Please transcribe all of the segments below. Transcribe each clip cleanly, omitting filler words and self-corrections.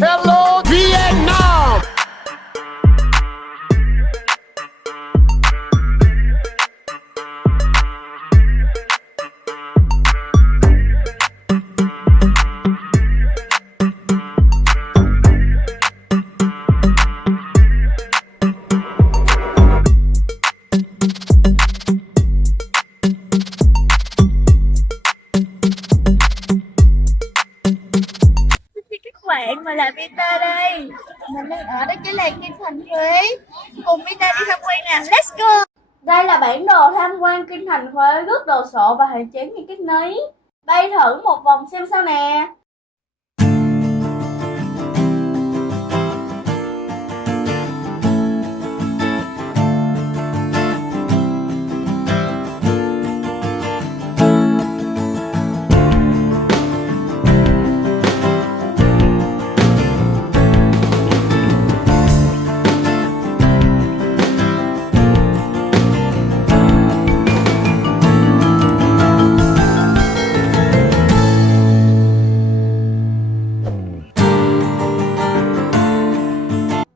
Hello Vietnam. Các bạn, mà là Vita đây. Mình đang ở đó chỉ là Kinh Thành Huế. Cùng Vita đi tham quan nè, let's go. Đây là bản đồ tham quan Kinh Thành Huế, rất đồ sộ và hoành tráng như cái nấy. Bay thử một vòng xem sao nè.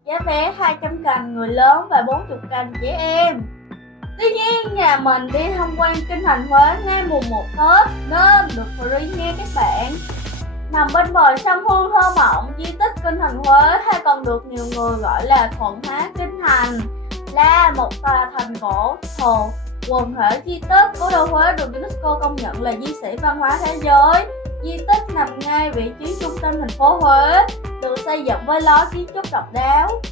Giá vé 200.000 người lớn và 40.000 trẻ em. Tuy nhiên, nhà mình đi tham quan Kinh Thành Huế ngay mùng 1 Tết nên được free nghe các bạn. Nằm bên bờ sông Hương thơ mộng, di tích Kinh Thành Huế hay còn được nhiều người gọi là Thuận Hóa Kinh Thành, là một tòa thành cổ thổ quần thể di tích cố đô Huế được UNESCO công nhận là di sản văn hóa thế giới. Di tích nằm ngay vị trí trung tâm thành phố Huế, được xây dựng với lối kiến trúc độc đáo.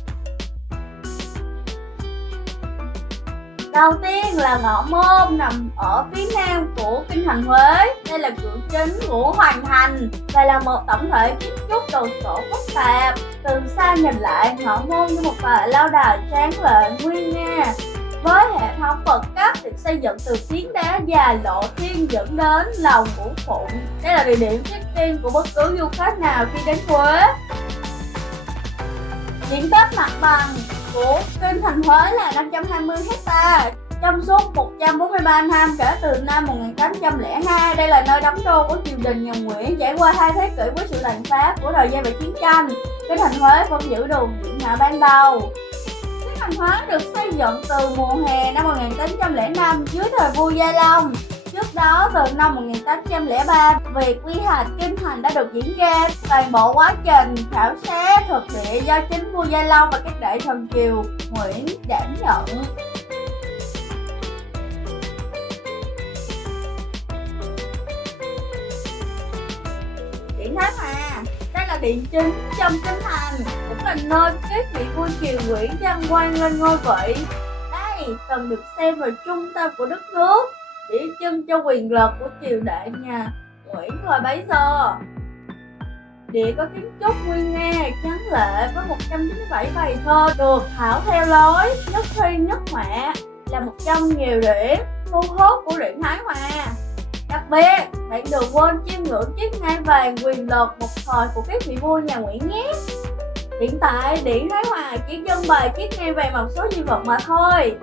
Đầu tiên là ngõ môn nằm ở phía nam của Kinh Thành Huế. Đây là cửa chính của Hoàng Thành và là một tổng thể kiến trúc đồ sộ phức tạp. Từ xa nhìn lại, ngõ môn như một tòa lâu đài tráng lệ nguy nga, với hệ thống bậc cấp được xây dựng từ phiến đá dài lộ thiên dẫn đến lầu Ngũ Phụng. Đây là địa điểm check-in của bất cứ du khách nào khi đến Huế. Diện tích mặt bằng của Kinh Thành Huế là 520 ha. Trong suốt 143 năm kể từ năm 1802, đây là nơi đóng đô của triều đình nhà Nguyễn. Trải qua 2 thế kỷ với sự tàn phá của thời gian và chiến tranh, Kinh Thành Huế vẫn giữ được diện mạo ban đầu. Kinh Thành Huế được xây dựng từ mùa hè năm 1805 dưới thời vua Gia Long. Trước đó, từ năm 1803, việc quy hoạch Kinh Thành đã được diễn ra. Toàn bộ quá trình khảo sát thực địa do chính vua Gia Long và các đại thần triều Nguyễn đảm nhận. Điện Thái Hòa, đây là điện chính trong Kinh Thành, cũng là nơi các vị vua triều Nguyễn đăng quang lên ngôi vị. Đây từng được xem là trung tâm của đất nước, chỉ trưng cho quyền lực của triều đại nhà Nguyễn thời bấy giờ. Địa có kiến trúc nguy nga, tráng lệ với 197 bài thơ được thảo theo lối nhất thi nhất họa, là một trong nhiều điểm thu hút của Điện Thái Hòa. Đặc biệt, bạn đừng quên chiêm ngưỡng chiếc ngai vàng quyền lực một thời của các vị vua nhà Nguyễn nhé. Hiện tại, Điện Thái Hòa chỉ trưng bày chiếc ngai vàng một số di vật mà thôi.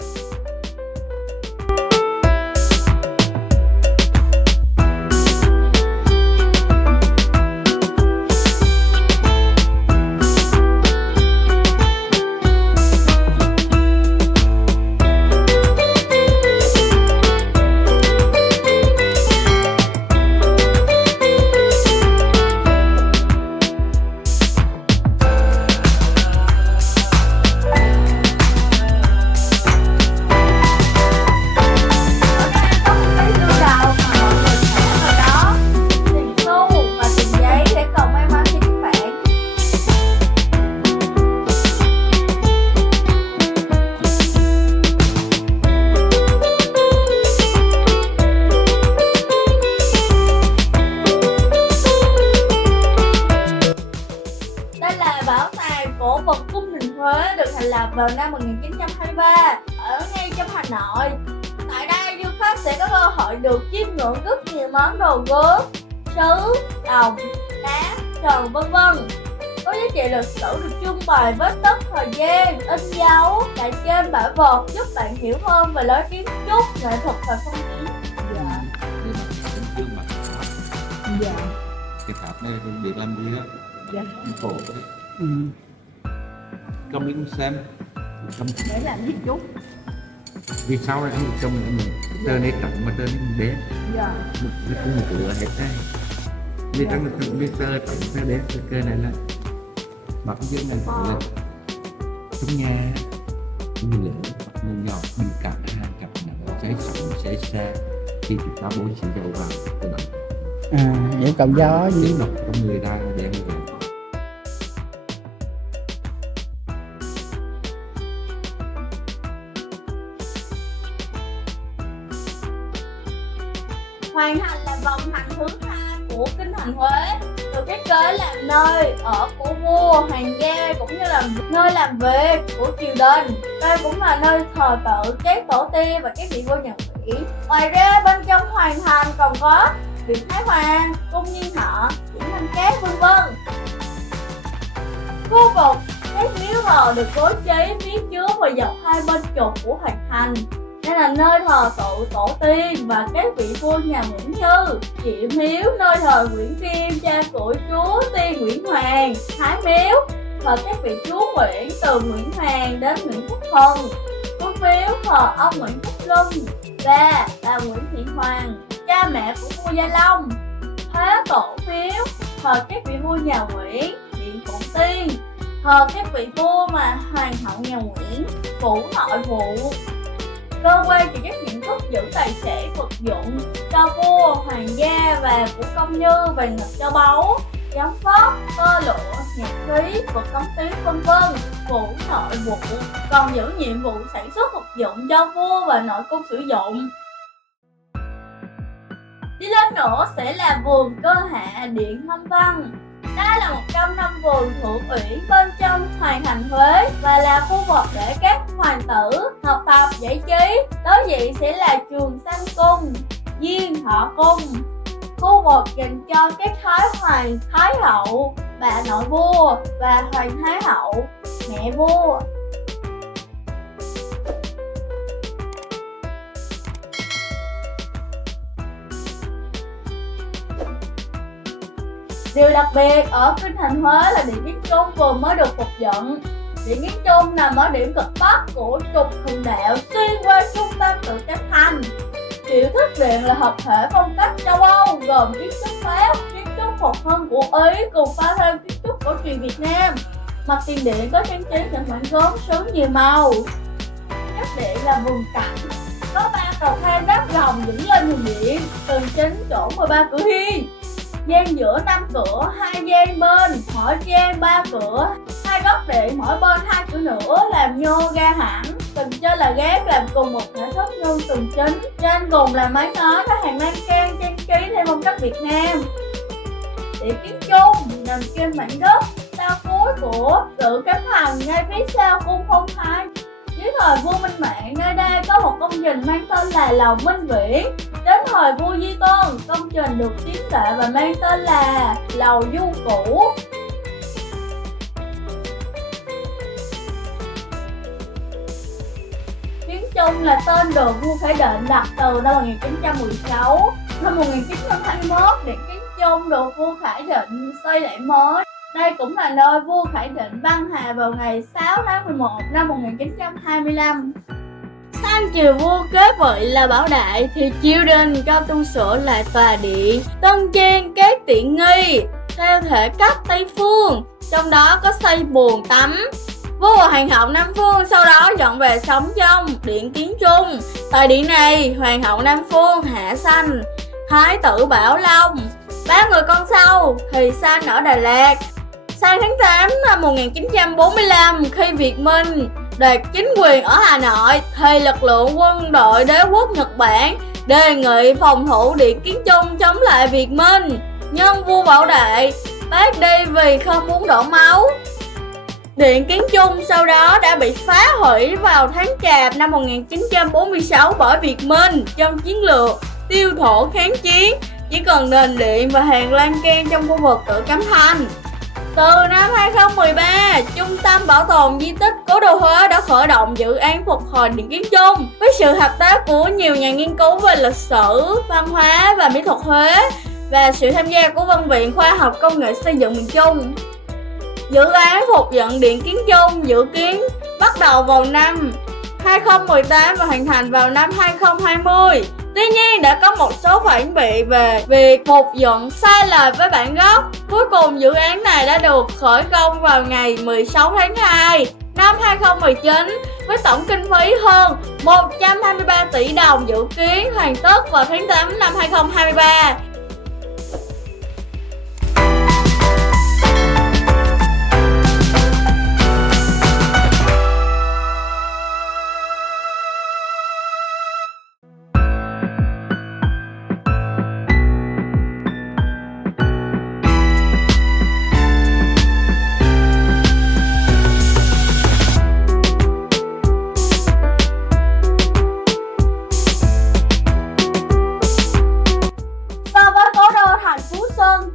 Cổ vật cung đình Huế được thành lập vào năm 1923 ở ngay trong Hà Nội. Tại đây, du khách sẽ có cơ hội được chiêm ngưỡng rất nhiều món đồ gốm, sứ, đồng, đá, tròn vân vân. Có giá trị lịch sử được trưng bày vết tích thời gian, in dấu tại trên bảo vật, giúp bạn hiểu hơn về lối kiến trúc, nghệ thuật và phong kiến. Dạ. Nhưng mà kính trước mặt. Dạ. Cái tháp này được làm gì á? Dạ. Khổ. Công cũng xem. Công Để làm gì chú? vì sao lại anh trông mình tơ này trọng mà tơ này bé. Dạ. Nó cũng một cửa hết đây. Vì trong nó biết tơ trọng tơ bé cơ này là bọc dưới này là trong nhà như lửa như nhỏ đi cả hai cặp nặng cháy sọng cháy xa khi chúng ta bố chỉ dầu vào tự động Những cọng gió gì tiếng đọc của người ta để người Hoàng Thành là vòng thành thứ hai của kinh thành Huế, được thiết kế làm nơi ở của vua, hoàng gia cũng như là nơi làm việc của triều đình. Đây cũng là nơi thờ tự các tổ tiên và các vị vua nhà Nguyễn. Ngoài ra bên trong hoàng thành còn có điện Thái Hoàng, cung Nhiên Thọ, điện Thanh Cát vân vân. Khu vực các miếu thờ được bố trí phía trước và dọc hai bên trục của hoàng thành. Đây là nơi thờ tự tổ tiên và các vị vua nhà Nguyễn như Chị Miếu, nơi thờ Nguyễn Kim, cha của chúa Tiên Nguyễn Hoàng. Thái Miếu, thờ các vị chúa Nguyễn từ Nguyễn Hoàng đến Nguyễn Phúc Hưng. Phương Miếu, thờ ông Nguyễn Phúc Luân và bà Nguyễn Thị Hoàng, cha mẹ của vua Gia Long. Thế Tổ Miếu, thờ các vị vua nhà Nguyễn. Điện Phụng Tiên, thờ các vị vua mà hoàng hậu nhà Nguyễn. Phủ Nội Vụ, cơ quan chịu trách nhiệm cất giữ tài sản vật dụng cho vua, hoàng gia và của công như vàng ngọc châu báu, giám pháp, tơ lụa, nhạc khí, vật cống tiếng vân vân. Phủ Nội Vụ còn giữ nhiệm vụ sản xuất vật dụng cho vua và nội cung sử dụng. Đi lên nữa sẽ là vườn Cơ Hạ Điện Thâm Văn. Đây là 100 năm vườn thượng uyển bên trong hoàng thành Huế và là khu vực để các hoàng tử học tập giải trí. Đối diện sẽ là Trường Sanh Cung, Diên Thọ Cung, khu vực dành cho các thái hoàng, thái hậu, bà nội vua và hoàng thái hậu, mẹ vua. Điều đặc biệt ở kinh thành Huế là điện Kiến Trung vừa mới được phục dựng. Điện Kiến Trung nằm ở điểm cực bắc của trục Hưng Đạo xuyên qua trung tâm tự Cam Thành. Tiểu thức điện là hợp thể phong cách châu Âu gồm kiến trúc Pháp, kiến trúc phục hưng của Ý cùng pha thêm kiến trúc cổ truyền Việt Nam. Mặt tiền điện có trang trí những mảnh gốm sứ nhiều màu. Chất điện là vườn cảnh, có 3 cầu thang đắp gồng dẫn lên đường điện, tường chính chỗ 13 cửa hiên. Gian giữa 5 cửa, 2 gian bên, mỗi gian 3 cửa, 2 góc điện mỗi bên 2 cửa nữa làm nhô ga hẳn. Tầng trên là gác làm cùng một thể thức như tường chính. Trên cùng là mái ngói có hàng lan can trang trí theo phong cách Việt Nam. Điện Kiến Trung nằm trên mảnh đất sau cuối của tự Cam Thành ngay phía sau cung Phong Thái. Dưới thời vua Minh Mạng, nơi đây có một công trình mang tên là Lầu Minh Viễn. Đến thời vua Di Tôn, công trình được tiến tệ và mang tên là Lầu Du Cũ. Kiến Trung là tên được vua Khải Định đặt từ năm 1916. Năm 1921, điện Kiến Trung được vua Khải Định xây lại mới. Đây cũng là nơi vua Khải Định băng hà vào ngày 6 tháng 11 năm 1925. Sang triều vua kế vị là Bảo Đại thì triều đình cho tu sửa lại tòa điện, tân trang các tiện nghi theo thể cách Tây phương, trong đó có xây buồng tắm. Vua và hoàng hậu Nam Phương sau đó dọn về sống trong điện Kiến Trung. Tại điện này, hoàng hậu Nam Phương hạ sanh thái tử Bảo Long. 3 người con sau thì sanh ở Đà Lạt. Sang tháng 8 năm 1945, khi Việt Minh đoạt chính quyền ở Hà Nội thì lực lượng quân đội đế quốc Nhật Bản đề nghị phòng thủ điện Kiến Trung chống lại Việt Minh, nhưng vua Bảo Đại bác đi vì không muốn đổ máu. Điện Kiến Trung sau đó đã bị phá hủy vào tháng Chạp năm 1946 bởi Việt Minh trong chiến lược tiêu thổ kháng chiến, chỉ cần đền điện và hàng lan can trong khu vực tự Cam Thành. Từ năm 2013, Trung tâm Bảo tồn Di tích Cố đô Huế đã khởi động dự án phục hồi điện Kiến Trung với sự hợp tác của nhiều nhà nghiên cứu về lịch sử, văn hóa và mỹ thuật Huế và sự tham gia của Văn viện Khoa học Công nghệ Xây dựng miền Trung. Dự án phục dựng điện kiến chung dự kiến bắt đầu vào năm 2018 và hoàn thành vào năm 2020. Tuy nhiên đã có một số phản biện về việc phục dựng sai lệch với bản gốc. Cuối cùng dự án này đã được khởi công vào ngày 16 tháng 2 năm 2019 với tổng kinh phí hơn 123 tỷ đồng, dự kiến hoàn tất vào tháng 8 năm 2023.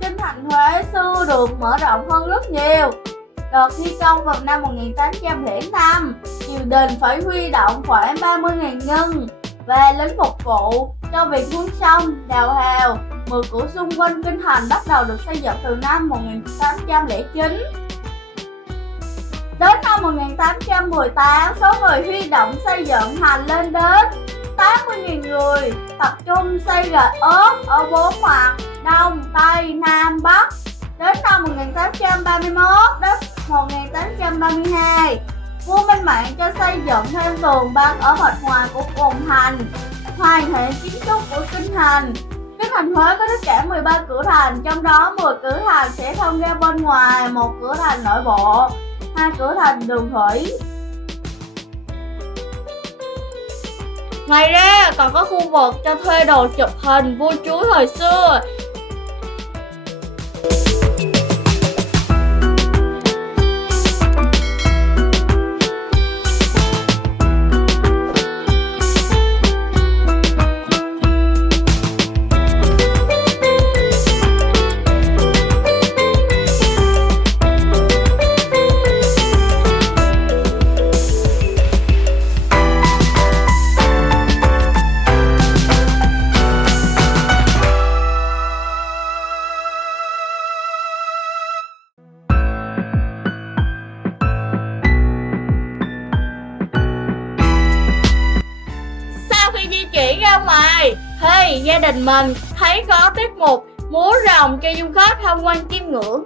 Kinh thành Huế xưa được mở rộng hơn rất nhiều. Đợt thi công vào năm 1805, triều đình phải huy động khoảng 30.000 nhân và lính phục vụ cho việc hướng sông, đào hào. 10 cửa xung quanh kinh thành bắt đầu được xây dựng từ năm 1809. Đến năm 1818, số người huy động xây dựng thành lên đến 80.000 người, tập trung xây rạch ốp ở 4 mặt Đông, Tây, Nam, Bắc. Đến năm 1831 đến 1832, vua Minh Mạng cho xây dựng thêm tường băng ở mặt ngoài của cồn thành, hoàn thiện kiến trúc của kinh thành. Kinh thành Huế có tất cả 13 cửa thành, trong đó 10 cửa thành sẽ thông ra bên ngoài, 1 cửa thành nội bộ, 2 cửa thành đường thủy. Ngoài ra còn có khu vực cho thuê đồ chụp hình vua chúa thời xưa. Chuyển ra ngoài thì gia đình mình thấy có tiết mục múa rồng cho du khách tham quan chiêm ngưỡng.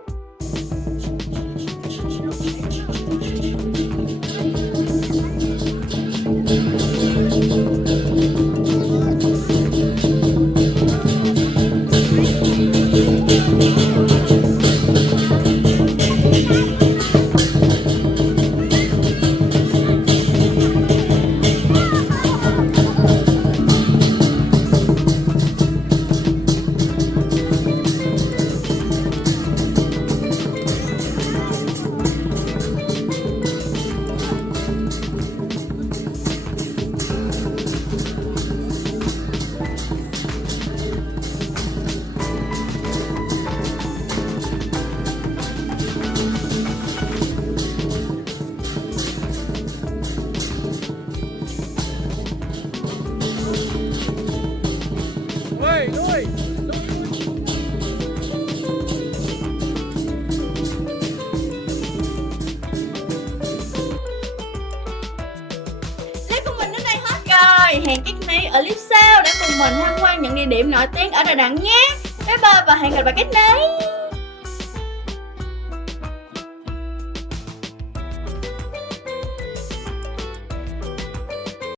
Hẹn các bạn ở clip sau để cùng mình tham quan những địa điểm nổi tiếng ở Đà Nẵng nhé. Bye bye và hẹn gặp lại các bạn.